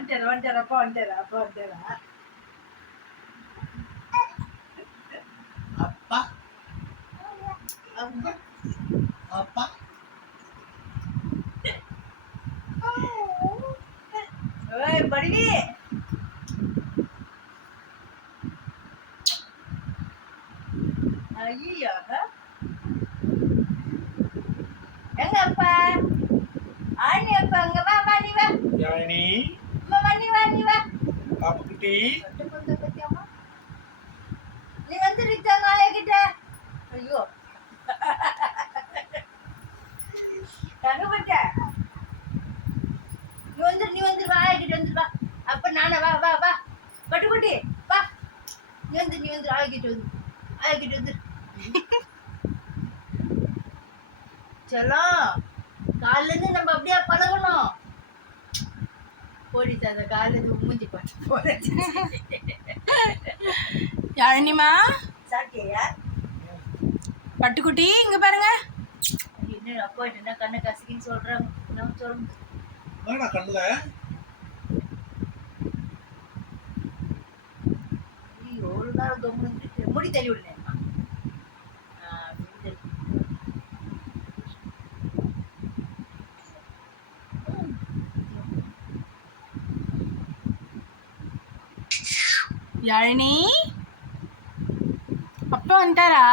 அப்பா வந்துட்டாரா அப்பா அப்பா ஏய் படிவி ஐயா எங்க அப்பா ஆனி அப்பா அங்க வா வா நீ வா யானி அம்மா நீ வா பாப்பு குட்டி நீ வந்து ரிச்சா நாளை கிட்ட ஐயோ தங்கப்பட்ட நீ வந்து வா ஆகிட்டு வந்து வா அப்ப நானே வா வா வா பட்டுக்குட்டி வா நீ வந்து ஆகிட்டு வந்து செல்லம் காலைல இருந்து நம்ம அப்படியே பழகணும் போடிச்சு அந்த காலைல இருந்து மூஞ்சி பார்த்து போறேன் யாழினிமா சாப்பிட்டியா பட்டுக்குட்டி இங்க பாருங்க. என்ன அப்பா என்ன கண்ணை கசிக்கின்னு சொல்றாங்க நான் சொல்லுங்க என்னடா கண்ணுல ஒரு நாள் முடி தள்ளி விடுனேன் யாழினி அப்பா வந்துட்டாரா?